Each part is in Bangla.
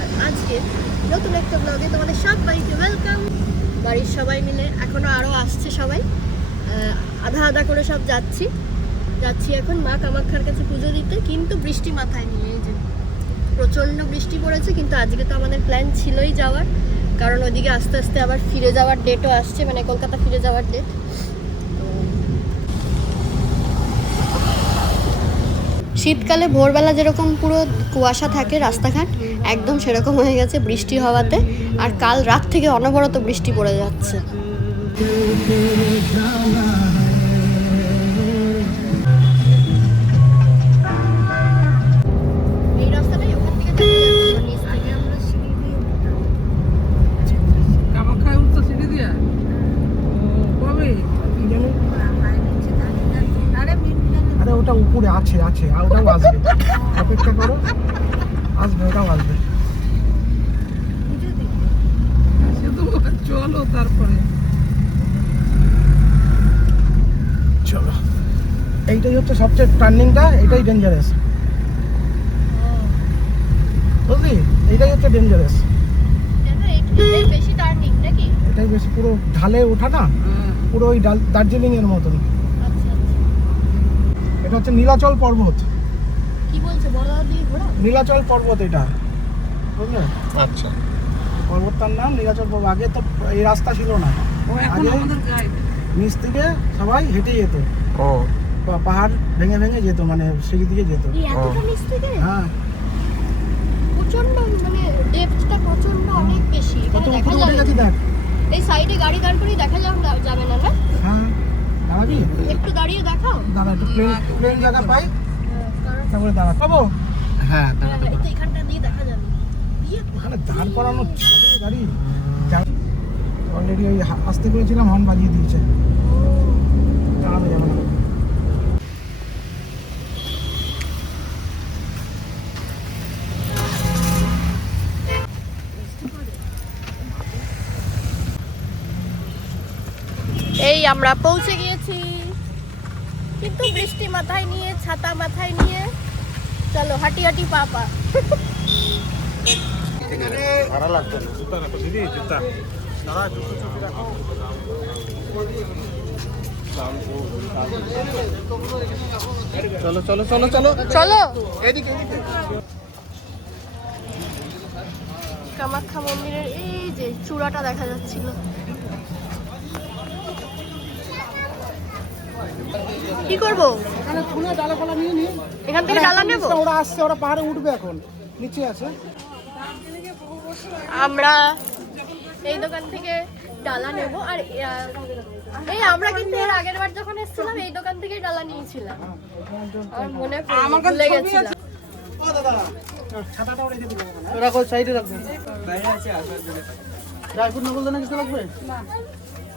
আর আজকে নতুন একটা ব্লগে তোমাদের সবাইকে ওয়েলকাম। বাড়ির সবাই মিলে এখনো আরও আসছে সবাই, আধা আধা করে সব যাচ্ছি এখন মা কামাখ্যার কাছে পুজো দিতে। কিন্তু বৃষ্টি মাথায় নিয়ে, এই যে প্রচণ্ড বৃষ্টি পড়েছে। কিন্তু আজকে তো আমাদের প্ল্যান ছিলই যাওয়ার, কারণ ওদিকে আস্তে আস্তে আবার ফিরে যাওয়ার ডেটও আসছে, মানে কলকাতা ফিরে যাওয়ার ডেট। শীতকালে ভোরবেলা যেরকম পুরো কুয়াশা থাকে রাস্তাঘাট, একদম সেরকম হয়ে গেছে বৃষ্টি হওয়াতে। আর কাল রাত থেকে অনবরত বৃষ্টি পড়ে যাচ্ছে। এই রাস্তাটাই ওখান থেকে নিচ থেকে আমরা সিঁড়ি দিয়ে কামাখ্যায় উঠতো সিঁড়ি দিয়া কবে আরে ওটা উপরে আছে আর ওটাও আসবে, অপেক্ষা করো, আসবে, ওটাও আসবে। চলো তারপরে চলো, এইটাই হচ্ছে সবচেয়ে টার্নিংটা, এটাই ডেঞ্জারাস, বুঝলি? এইটাই হচ্ছে ডেঞ্জারাস, বেশি টার্নিং নাকি? এটাই বেশি, পুরো ঢালে ওঠা না, পুরো ওই দার্জিলিং এর মতন। এটা হচ্ছে নীলাচল পর্বত। কি বলছে বড় দিকে ঘোরা? নীলাচল পর্বত এটা, বুঝলে? আচ্ছা, পর্বতটার নাম নীলাচল পর্বত। আগে তো এই রাস্তা ছিল না, আগে নিচ থেকে সবাই হেঁটে যেত, পাহাড় ভেঙে ভেঙে যেত, মানে সিঁড়ি দিয়ে যেত। হ্যাঁ, প্রচন্ড, মানে ডেপথটা প্রচন্ড অনেক বেশি। কত উপরে উঠে গেছি দেখ। এই সাইডে গাড়ি দাঁড় করেই দেখা যাবে না না? হ্যাঁ, দাঁড়াবি? একটু দাঁড়িয়ে দেখাও। দাঁড়া, একটু প্লেন জায়গা পাই, তারপরে দাঁড়া পাবো। হ্যাঁ, এখানটা দিয়ে দেখা যাবে। ওখানে দাঁড় করানো যাবে গাড়ি? অলরেডি ওই আসতে করেছিলাম, হর্ন বাজিয়ে দিয়েছে, দাঁড়ানো যাবে না। এই আমরা পৌঁছে গিয়েছি, কিন্তু বৃষ্টি মাথায় নিয়ে, ছাতা মাথায় নিয়ে, চলো হাঁটি হাঁটি পাপা। ভাড়া লাগবে না, জুতা রাখো দিদি, জুতা দাঁড়া, জুতো চুপি রাখো। চলো চলো চলো চলো চলো, এদিকে এদিকে। কামাখ্যা মন্দিরের এই যে চূড়াটা দেখা যাচ্ছিল। কি করবো? এখানে খুলে ডালাপালা নিয়ে নি, এখান থেকে ডালা নেবো। ওরা আসছে, ওরা পাহাড়ে উঠবে, এখন নিচে আছে। আমরা এই দোকান থেকে ডালা নেব। আর এই আমরা কিন্তু এর আগের বার যখন এসেছিলাম এই দোকান থেকে ডালা নিয়েছিলাম, আমার মনে ভুলে গেছিলাম। ও দাদা, ছাতাটাও রেখে দিবো, রাখো সাইডে রাখবে। ড্রাই ফ্রুট না বলতে না কিছু লাগবে না?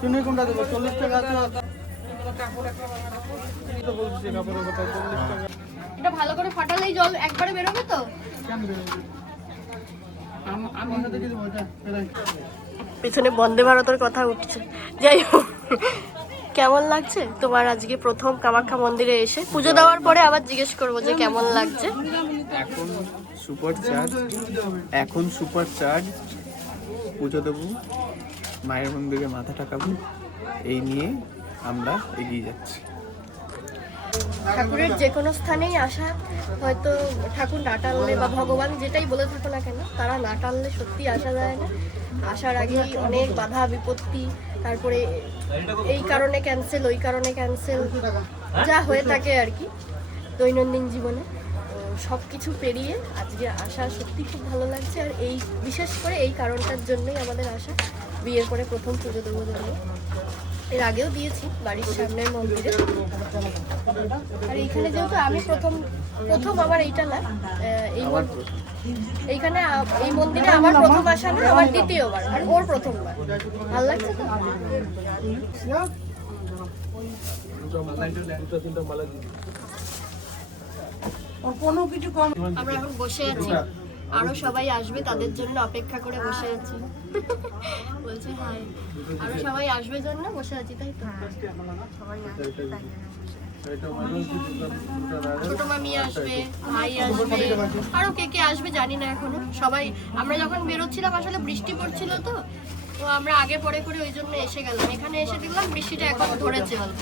তুমি কোনটা দেবো? 40 টাকা আছে। এটা ভালো করে ফাটালেই জল একবারে বেরোবে তো? পিছনে বন্দে ভারতের কথা উঠছে। যাই হোক, কেমন লাগছে তোমার আজকে প্রথম কামাখ্যা মন্দিরে এসে? পুজো দেওয়ার পরে আবার জিজ্ঞেস করবো যে কেমন লাগছে। এখন সুপার চার্জ, পুজো দেবো, মায়ের মন্দিরে মাথা ঠাকাবো, এই নিয়ে আমরা এগিয়ে যাচ্ছি। ঠাকুরের যে কোনো স্থানেই আসা, হয়তো ঠাকুর না টানলে বা ভগবান যেটাই বলে থাকো না কেন, তারা না টানলে সত্যি আসা যায় না। আসার আগেই অনেক বাধা বিপত্তি, তারপরে এই কারণে ক্যান্সেল, ওই কারণে ক্যান্সেল, যা হয়ে থাকে আর কি দৈনন্দিন জীবনে। সব কিছু পেরিয়ে আজকে আসা সত্যি খুব ভালো লাগছে। আর এই বিশেষ করে এই কারণটার জন্যই আমাদের আসা, বিয়ের পরে প্রথম পুজো দেবো জন্য। এর আগেও দিয়েছি বাড়ির সামনের মন্দিরে। আর এইখানে যেহেতু আমি প্রথম আমার এইটা না, এইখানে এই মন্দিরে আমার প্রথম আসা না, আমার দ্বিতীয়বার, আর ওর প্রথমবার। ভালো লাগছে তো? আমরা এখন বসে আছি, আরো সবাই আসবে, তাদের জন্য অপেক্ষা করে বসে আছি। বলছে হাই, আরো সবাই আসবে জন্য বসে আছি, তাই তো? ছোট মামি আসবে, ভাই আসবে, আরো কে কে আসবে জানি না এখনো। সবাই আমরা যখন বেরোচ্ছিলাম আসলে বৃষ্টি পড়ছিল, তো তো আমরা আগে পরে করে ওই জন্য এসে গেলাম। এখানে এসে দেখলাম বৃষ্টিটা এখন ধরেছে অল্প,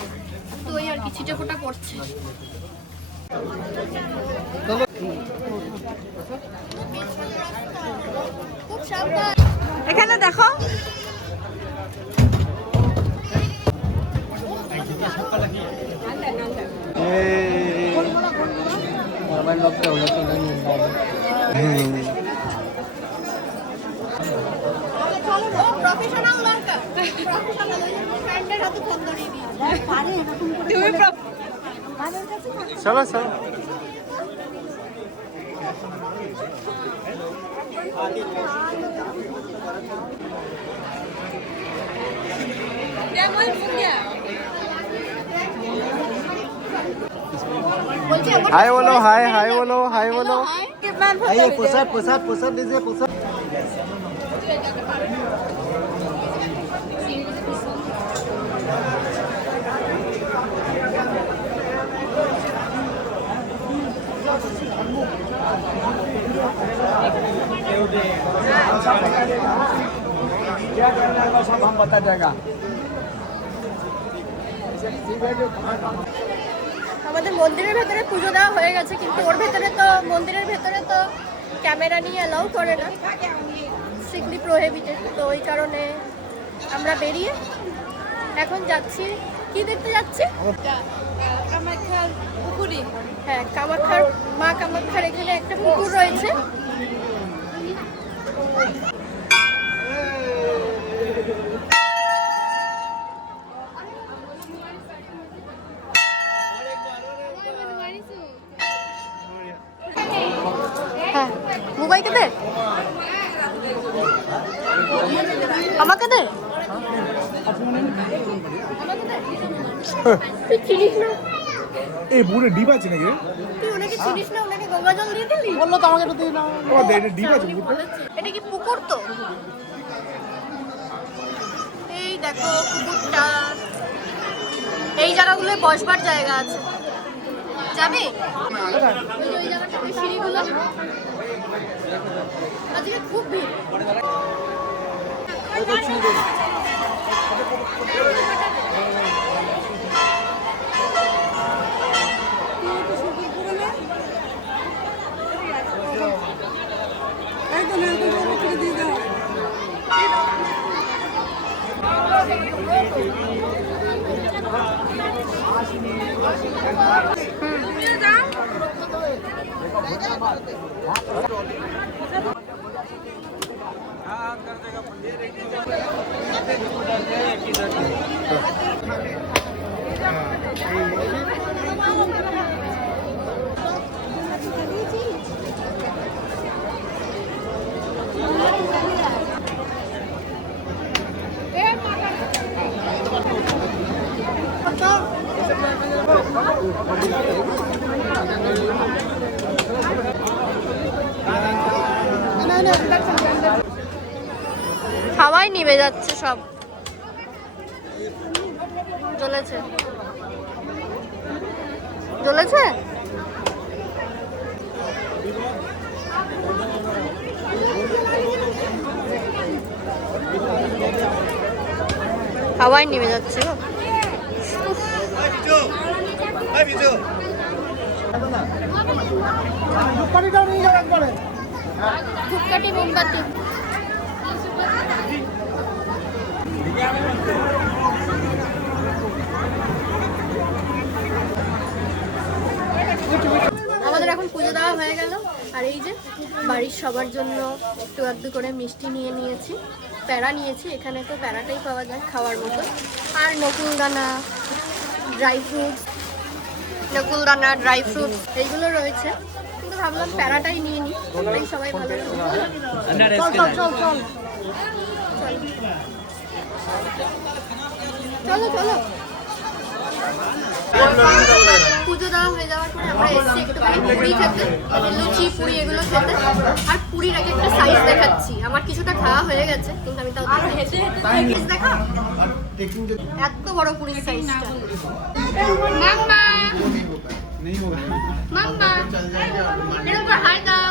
তো ওই আর কি ছিটে ফোটা পড়ছে। খুব সাবধান। এখানে দেখো প্রফেশনাল লড়কা, প্রফেশনাল ওই ফ্রেন্ডের হাতে ফোন ধরিয়ে দিয়েছে। পারে এরকম করে তুমি চলো চলো। বলছি আমার হাই বলো, হাই হাই বলো, হাই বলো। आइए प्रसाद प्रसाद प्रसाद लीजिए प्रसाद। क्या करना है सब हम बता देगा। আমাদের মন্দিরের ভেতরে পুজো দেওয়া হয়ে গেছে, কিন্তু ওর ভেতরে তো মন্দিরের ভেতরে তো ক্যামেরা নিয়ে অ্যালাউ করে না, স্ট্রিক্টলি প্রোহিবিটেড। তো ওই কারণে আমরা বেরিয়ে এখন যাচ্ছি। কি দেখতে যাচ্ছি? কামাখ্যার পুকুরি। হ্যাঁ, কামাখ্যার মা কামাখ্যার এখানে একটা পুকুর রয়েছে। হ্যাঁ, মোবাইলকে দে, আমাকে দে। তুই চিনিস না? এই বুড়ে ডিপ আছে নাকি? তুই ওনাকে চিনিস না? ওনাকে গঙ্গা জল দিয়ে দিলি? বললো তো আমাকে একটু দিয়ে নাও। ও এটা ডিপ আছে উনি বুড়ে। বলেছে। এটা কি পুকুর? তো এই দেখো পুকুরটা, এই জায়গাগুলো বসবার জায়গা আছে। যাবে? ওই যে ওই জায়গাটাতে সিঁড়িগুলো। আজকে খুব ভিড়। একদম একদম করে দিয়ে দাও। হাওয়াই নিভে যাচ্ছে সব। জ্বলেছে জ্বলেছে। হাওয়াই নিভে যাচ্ছে গো। ধূপকাঠিটাও নিয়ে যাও একবারে। ধূপকাঠি, মোমবাতি। আমাদের এখন পুজো দেওয়া হয়ে গেল, আর এই যে বাড়ির সবার জন্য একটু আধটু করে মিষ্টি নিয়ে নিয়েছি, প্যারা নিয়েছি। এখানে তো প্যারাটাই পাওয়া যায় খাওয়ার মতো, আর নকুলদানা, ড্রাই ফ্রুটস, নকুলদানা, ড্রাই ফ্রুটস এইগুলো রয়েছে, কিন্তু ভাবলাম প্যারাটাই নিয়ে নিই, ওটাই সবাই ভালো লাগবে। চলো চলো। পুজো দেওয়া হয়ে যাওয়ার পরে আমরা এসেছি একটুখানি পুরি খেতে, মানে লুচি পুরি এগুলো খেতে। আর পুরির আগে একটা সাইজ দেখাচ্ছি। আমার কিছুটা খাওয়া হয়ে গেছে, কিন্তু আমি তাও দেখা। এত বড় পুরির সাইজটা। মাম্মা মাম্মা এরকম করে হাই দাও